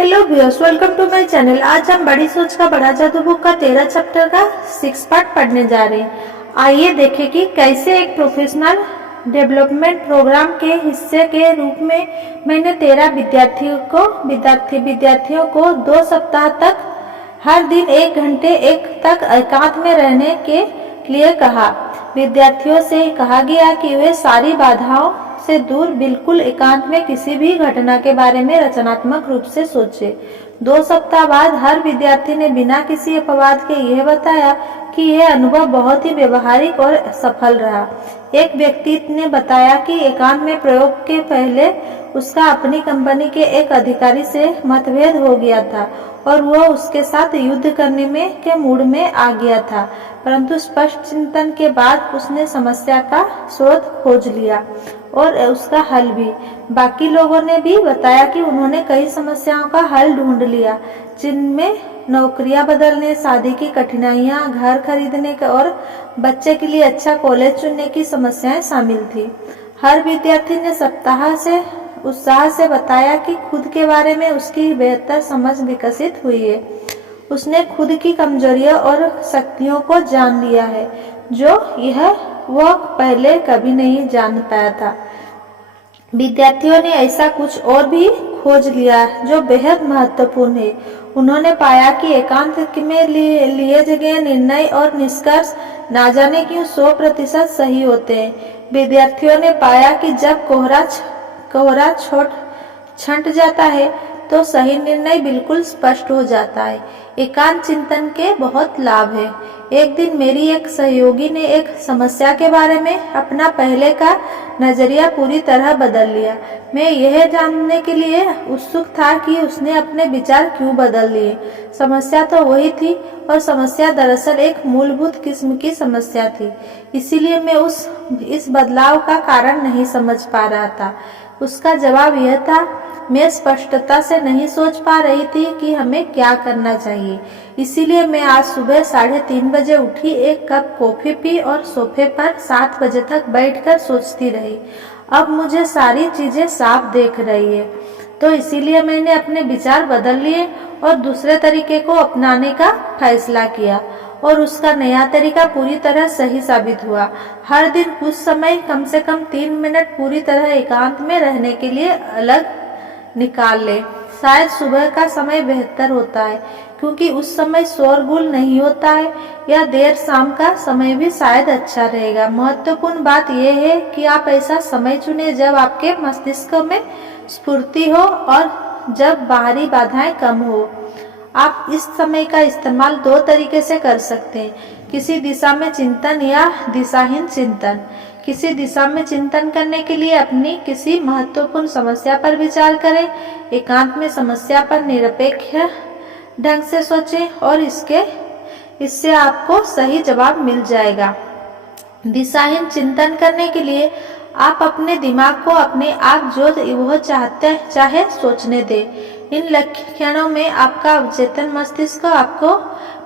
Hello viewers, welcome to my channel. आज हम बड़ी सोच का बड़ा जादू बुक का 13 चैप्टर का 6 पार्ट पढ़ने जा रहे हैं। आइए देखें कि कैसे एक प्रोफेशनल डेवलपमेंट प्रोग्राम के हिस्से के रूप में मैंने 13 विद्यार्थियों को 2 सप्ताह तक हर दिन 1 घंटे तक एकांत में रहने के लिए कहा। विद्यार्थियों से कहा गया कि वे सारी बाधाओं से दूर बिल्कुल एकांत में किसी भी घटना के बारे में रचनात्मक रूप से सोचे। 2 सप्ताह बाद हर विद्यार्थी ने बिना किसी अपवाद के यह बताया कि यह अनुभव बहुत ही व्यवहारिक और सफल रहा। एक व्यक्ति ने बताया कि एकांत में प्रयोग के पहले उसका अपनी कंपनी के एक अधिकारी से मतभेद हो गया था और वह उसके साथ युद्ध करने के मूड में आ गया था, परंतु स्पष्ट चिंतन के बाद उसने समस्या का स्रोत खोज लिया और उसका हल भी। बाकी लोगों ने भी बताया कि उन्होंने कई समस्याओं का हल ढूंढ लिया, जिनमें नौकरियां बदलने, शादी की कठिनाइयां, घर खरीदने और बच्चे के लिए अच्छा कॉलेज चुनने की समस्याएं शामिल थी। हर विद्यार्थी ने उत्साह से बताया कि खुद के बारे में उसकी बेहतर समझ विकसित हुई है। उसने खुद की कमजोरियों और शक्तियों को जान लिया है, जो वह पहले कभी नहीं जान पाया था। विद्यार्थियों ने ऐसा कुछ और भी खोज लिया जो बेहद महत्वपूर्ण है। उन्होंने पाया कि एकांत में लिए गए निर्णय और निष्कर्ष ना जाने क्यों 100% सही होते हैं। विद्यार्थियों ने पाया कि जब कोहरा छंट जाता है तो सही निर्णय बिल्कुल स्पष्ट हो जाता है। एकांत चिंतन के बहुत लाभ है। एक दिन मेरी एक सहयोगी ने एक समस्या के बारे में अपना पहले का नजरिया पूरी तरह बदल लिया। मैं यह जानने के लिए उत्सुक था कि उसने अपने विचार क्यों बदल लिए। समस्या तो वही थी और समस्या दरअसल एक मूलभूत किस्म की समस्या थी, इसीलिए मैं इस बदलाव का कारण नहीं समझ पा रहा था। उसका जवाब यह था, मैं स्पष्टता से नहीं सोच पा रही थी कि हमें क्या करना चाहिए, इसीलिए मैं आज सुबह 3:30 बजे उठी, एक कप कॉफी पी और सोफे पर 7 बजे तक बैठकर सोचती रही। अब मुझे सारी चीजें साफ दिख रही है, तो इसीलिए मैंने अपने विचार बदल लिए और दूसरे तरीके को अपनाने का फैसला किया और उसका नया तरीका पूरी तरह सही साबित हुआ। हर दिन कुछ समय, कम से कम 3 मिनट पूरी तरह एकांत में रहने के लिए अलग निकाल ले। शायद सुबह का समय बेहतर होता है क्योंकि उस समय शोरगुल नहीं होता है, या देर शाम का समय भी शायद अच्छा रहेगा। महत्वपूर्ण बात यह है कि आप ऐसा समय चुनें जब आपके मस्तिष्क में स्फूर्ति हो और जब बाहरी बाधाएं कम हो। आप इस समय का इस्तेमाल 2 तरीके से कर सकते हैं, किसी दिशा में चिंतन या दिशाहीन चिंतन। किसी दिशा में चिंतन करने के लिए अपनी किसी महत्वपूर्ण समस्या पर विचार करें। एकांत में समस्या पर निरपेक्ष ढंग से सोचें और इससे आपको सही जवाब मिल जाएगा। दिशाहीन चिंतन करने के लिए आप अपने दिमाग को अपने आप जो वह चाहे सोचने दें। इन लक्षणों में आपका अवचेतन मस्तिष्क आपको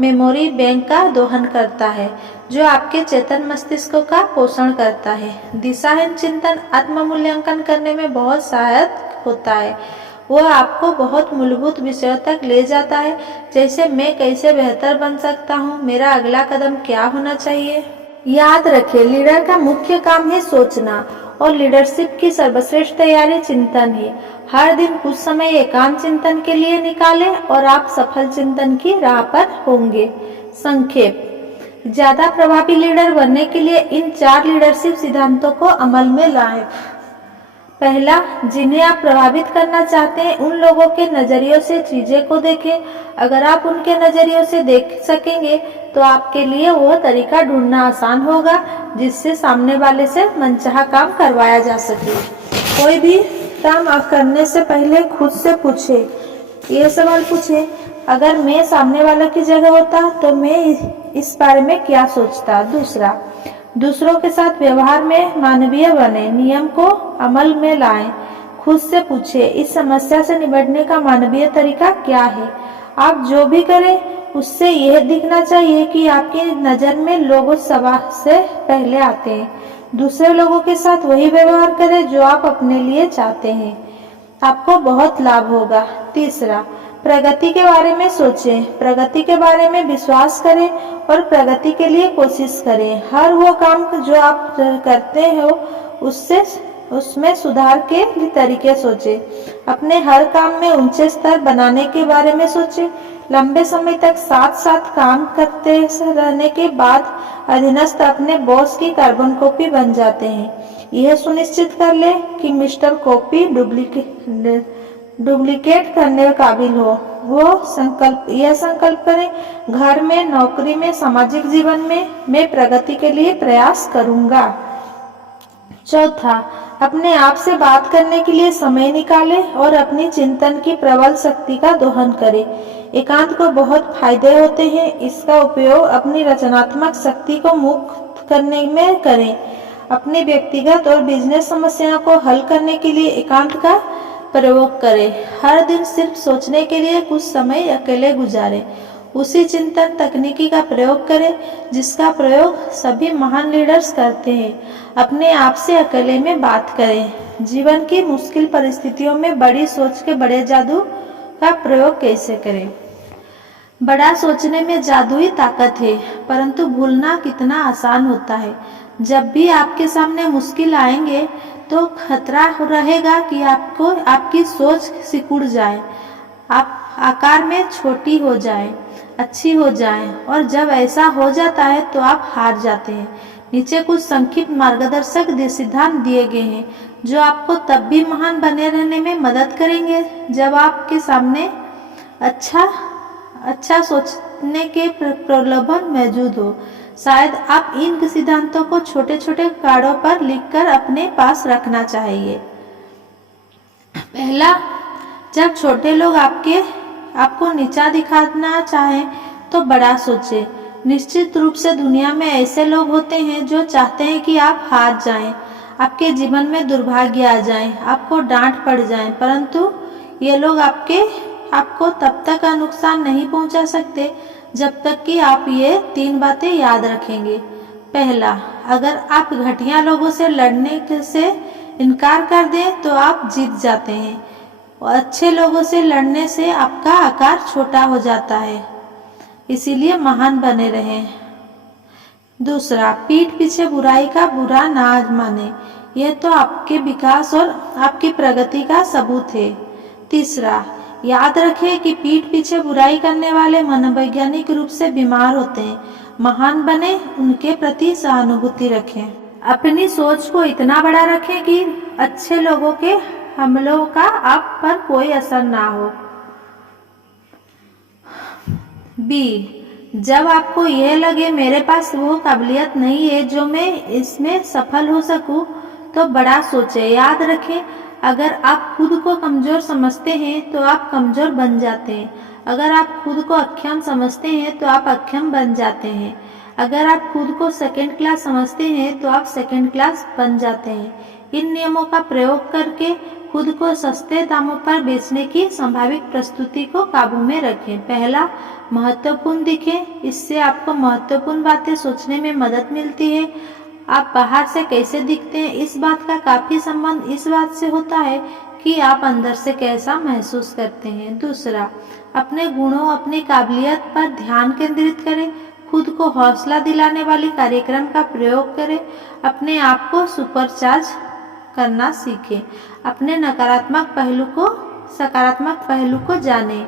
मेमोरी बैंक का दोहन करता है, जो आपके चेतन मस्तिष्क का पोषण करता है। दिशाहीन चिंतन आत्म-मूल्यांकन करने में बहुत सहायक होता है। वह आपको बहुत मूलभूत विषयों तक ले जाता है, जैसे मैं कैसे बेहतर बन सकता हूँ, मेरा अगला कदम क्या होना चाहिए। याद रखें, लीडर का मुख्य काम है सोचना और लीडरशिप की सर्वश्रेष्ठ तैयारी चिंतन है। हर दिन कुछ समय एकांत चिंतन के लिए निकालें और आप सफल चिंतन की राह पर होंगे। संक्षेप: ज्यादा प्रभावी लीडर बनने के लिए इन 4 लीडरशिप सिद्धांतों को अमल में लाएं। पहला, जिन्हें आप प्रभावित करना चाहते हैं उन लोगों के नजरियों से चीजें को देखें। अगर आप उनके नजरियों से देख सकेंगे तो आपके लिए वह तरीका ढूंढना आसान होगा जिससे सामने वाले से मनचाहा काम करवाया जा सके। कोई भी काम करने से पहले खुद से पूछे, ये सवाल पूछे, अगर मैं सामने वाले की जगह होता तो मैं इस बारे में क्या सोचता। दूसरा, दूसरों के साथ व्यवहार में मानवीय बने, नियम को अमल में लाएं। खुद से पूछे, इस समस्या से निपटने का मानवीय तरीका क्या है। आप जो भी करें उससे यह दिखना चाहिए कि आपकी नजर में लोग सबसे पहले आते हैं। दूसरे लोगों के साथ वही व्यवहार करें जो आप अपने लिए चाहते हैं, आपको बहुत लाभ होगा। तीसरा, प्रगति के बारे में सोचें, प्रगति के बारे में विश्वास करें और प्रगति के लिए कोशिश करें। हर वो काम जो आप करते हो उसमें सुधार के तरीके सोचें। अपने हर काम में ऊंचे स्तर बनाने के बारे में सोचें। लंबे समय तक साथ साथ काम करते रहने के बाद अधीनस्थ अपने बॉस की कार्बन कॉपी बन जाते हैं। यह सुनिश्चित कर ले कि मिस्टर कॉपी डुप्लीकेट करने काबिल हो। यह संकल्प करें, घर में, नौकरी में, सामाजिक जीवन में मैं प्रगति के लिए प्रयास करूंगा। चौथा, अपने आप से बात करने के लिए समय निकालें और अपनी चिंतन की प्रबल शक्ति का दोहन करें। एकांत को बहुत फायदे होते हैं। इसका उपयोग अपनी रचनात्मक शक्ति को मुक्त करने में करें। अपनी व्यक्तिगत और बिजनेस समस्याओं को हल करने के लिए एकांत का प्रयोग करें। हर दिन सिर्फ सोचने के लिए कुछ समय अकेले गुजारें। उसी चिंतन तकनीकी का प्रयोग करें जिसका प्रयोग सभी महान लीडर्स करते हैं। अपने आप से अकेले में बात करें। जीवन की मुश्किल परिस्थितियों में बड़ी सोच के बड़े जादू का प्रयोग कैसे करें। बड़ा सोचने में जादुई ताकत है, परंतु भूलना कितना आसान होता है। जब भी आपके सामने मुश्किल आएंगे तो खतरा रहेगा कि आपकी सोच सिकुड़ जाए, आप आकार में छोटी हो जाए, अच्छी हो जाए, और जब ऐसा हो जाता है तो आप हार जाते हैं। नीचे कुछ संक्षिप्त मार्गदर्शक सिद्धांत दिए गए हैं जो आपको तब भी महान बने रहने में मदद करेंगे जब आपके सामने अच्छा सोचने के प्रलोभन मौजूद हो। शायद आप इन सिद्धांतों को छोटे छोटे कार्डों पर लिखकर अपने पास रखना चाहिए। पहला, जब छोटे लोग आपको नीचा दिखाना चाहें तो बड़ा सोचें। निश्चित रूप से दुनिया में ऐसे लोग होते हैं जो चाहते हैं कि आप हार जाएं, आपके जीवन में दुर्भाग्य आ जाए, आपको डांट पड़ जाए, परंतु ये लोग आपको तब तक नुकसान नहीं पहुंचा सकते जब तक कि आप ये 3 बातें याद रखेंगे। पहला, अगर आप घटिया लोगों से लड़ने से इनकार कर दें तो आप जीत जाते हैं और अच्छे लोगों से लड़ने से आपका आकार छोटा हो जाता है। इसीलिए महान बने रहें। दूसरा, पीठ पीछे बुराई का बुरा ना माने, यह तो आपके विकास और आपकी प्रगति का सबूत है। तीसरा, याद रखें कि पीठ पीछे बुराई करने वाले मनोवैज्ञानिक रूप से बीमार होते हैं। महान बने, उनके प्रति सहानुभूति रखें। अपनी सोच को इतना बड़ा रखें कि अच्छे लोगों के हमलों का आप पर कोई असर ना हो। बी, जब आपको यह लगे मेरे पास वो काबिलियत नहीं है जो मैं इसमें सफल हो सकूं, तो बड़ा सोचें। याद रखें, अगर आप खुद को कमजोर समझते हैं तो आप कमजोर बन जाते हैं। अगर आप खुद को अक्षम समझते हैं तो आप अक्षम बन जाते हैं। अगर आप खुद को सेकंड क्लास समझते हैं तो आप सेकंड क्लास बन जाते हैं। इन नियमों का प्रयोग करके खुद को सस्ते दामों पर बेचने की संभावित प्रस्तुति को काबू में रखें। पहला, महत्वपूर्ण दिखें। इससे आपको महत्वपूर्ण बातें सोचने में मदद मिलती है। आप बाहर से कैसे दिखते हैं, इस बात का काफी संबंध इस बात से होता है कि आप अंदर से कैसा महसूस करते हैं। दूसरा, अपने गुणों, अपनी काबिलियत पर ध्यान केंद्रित करें। खुद को हौसला दिलाने वाली कार्यक्रम का प्रयोग करें। अपने आप को सुपरचार्ज करना सीखें। अपने नकारात्मक पहलू को सकारात्मक पहलू को जानें।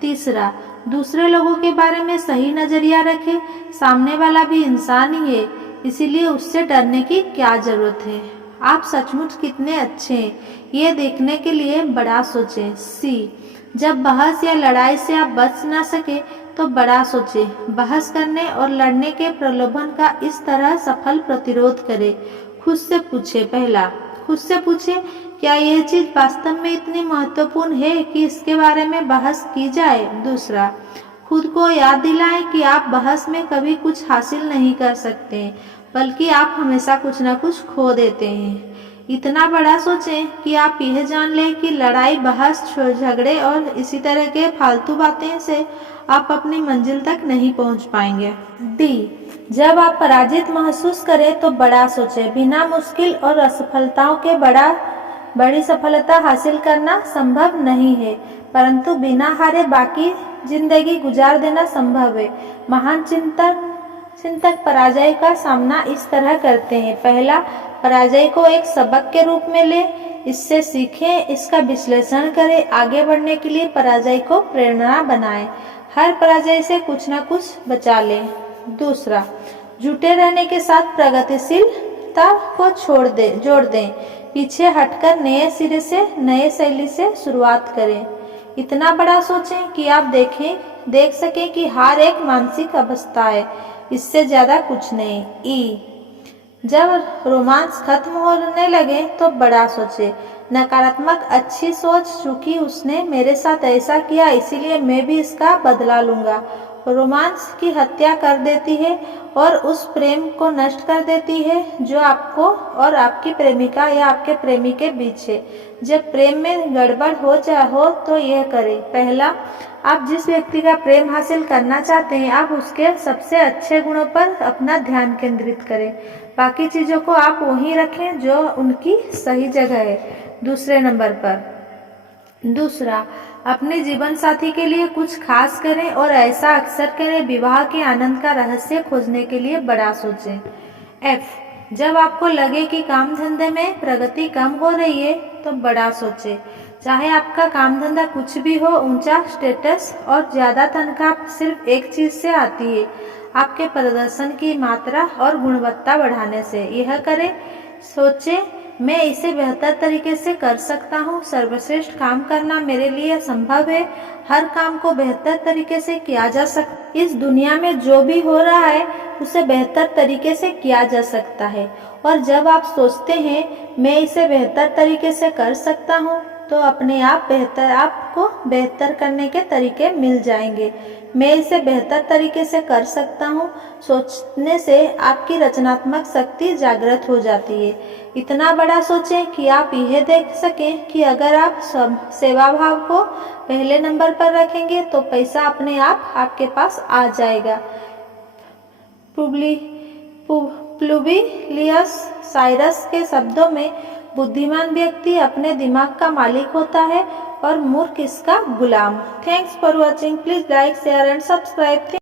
तीसरा, दूसरे लोगों के बारे में सही नजरिया रखें। सामने वाला भी इंसान ही है, इसीलिए उससे डरने की क्या जरूरत है। आप सचमुच कितने अच्छे हैं, ये देखने के लिए बड़ा सोचें। सी, जब बहस या लड़ाई से आप बच ना सके तो बड़ा सोचें। बहस करने और लड़ने के प्रलोभन का इस तरह सफल प्रतिरोध करें। खुद से पूछे। पहला, खुद से पूछे, क्या यह चीज वास्तव में इतनी महत्वपूर्ण है कि इसके बारे में बहस की जाए। दूसरा, खुद को याद दिलाएं कि आप बहस में कभी कुछ हासिल नहीं कर सकते, बल्कि आप हमेशा कुछ न कुछ खो देते हैं। इतना बड़ा सोचें कि आप यह जान लें कि लड़ाई, बहस, झगड़े और इसी तरह के फालतू बातें से आप अपनी मंजिल तक नहीं पहुंच पाएंगे। डी, जब आप पराजित महसूस करें तो बड़ा सोचें। बिना मुश्किल और असफलताओं के बड़ी सफलता हासिल करना संभव नहीं है, परंतु बिना हारे बाकी जिंदगी गुजार देना संभव है। महान चिंतक पराजय का सामना इस तरह करते हैं। पहला, पराजय को एक सबक के रूप में ले, इससे सीखें, इसका विश्लेषण करें, आगे बढ़ने के लिए पराजय को प्रेरणा बनाएं, हर पराजय से कुछ न कुछ बचा लें। दूसरा, जुटे रहने के साथ प्रगतिशीलता को जोड़ दें, पीछे हटकर नए सिरे से नए शैली से शुरुआत करें। इतना बड़ा सोचें कि आप देख सकें कि हार एक मानसिक अवस्था है, इससे ज्यादा कुछ नहीं। जब रोमांस खत्म होने लगे तो बड़ा सोचे, नकारात्मक अच्छी सोच, चूंकि उसने मेरे साथ ऐसा किया इसीलिए मैं भी इसका बदला लूंगा, रोमांस की हत्या कर देती है और उस प्रेम को नष्ट कर देती है जो आपको और आपकी प्रेमिका या आपके प्रेमी के बीच है। जब प्रेम में गड़बड़ हो तो यह करें। पहला, आप जिस व्यक्ति का प्रेम हासिल करना चाहते हैं, आप उसके सबसे अच्छे गुणों पर अपना ध्यान केंद्रित करें, बाकी चीजों को आप वहीं रखें जो उनकी सही जगह है। दूसरे नंबर पर, दूसरा, अपने जीवन साथी के लिए कुछ खास करें और ऐसा अक्सर करें। विवाह के आनंद का रहस्य खोजने के लिए बड़ा सोचें। जब आपको लगे कि काम धंधे में प्रगति कम हो रही है तो बड़ा सोचें। चाहे आपका काम धंधा कुछ भी हो, ऊंचा स्टेटस और ज्यादा तनख्वाह सिर्फ एक चीज से आती है, आपके प्रदर्शन की मात्रा और गुणवत्ता बढ़ाने से। यह करें, सोचें, मैं इसे बेहतर तरीके से कर सकता हूँ, सर्वश्रेष्ठ काम करना मेरे लिए संभव है, हर काम को बेहतर तरीके से किया जा सकता, इस दुनिया में जो भी हो रहा है उसे बेहतर तरीके से किया जा सकता है। और जब आप सोचते हैं मैं इसे बेहतर तरीके से कर सकता हूँ तो अपने आप आपको बेहतर करने के तरीके मिल जाएंगे। मैं इसे बेहतर तरीके से कर सकता हूँ, सोचने से आपकी रचनात्मक शक्ति जागृत हो जाती है। इतना बड़ा सोचें कि आप यह देख सकें कि अगर आप सेवा भाव को पहले नंबर पर रखेंगे तो पैसा अपने आप आपके पास आ जाएगा। प्लुबिलियस साइरस के शब्दों में, बुद्धिमान व्यक्ति अपने दिमाग का मालिक होता है और मूर्ख इसका गुलाम। Thanks for watching. Please like, share and subscribe.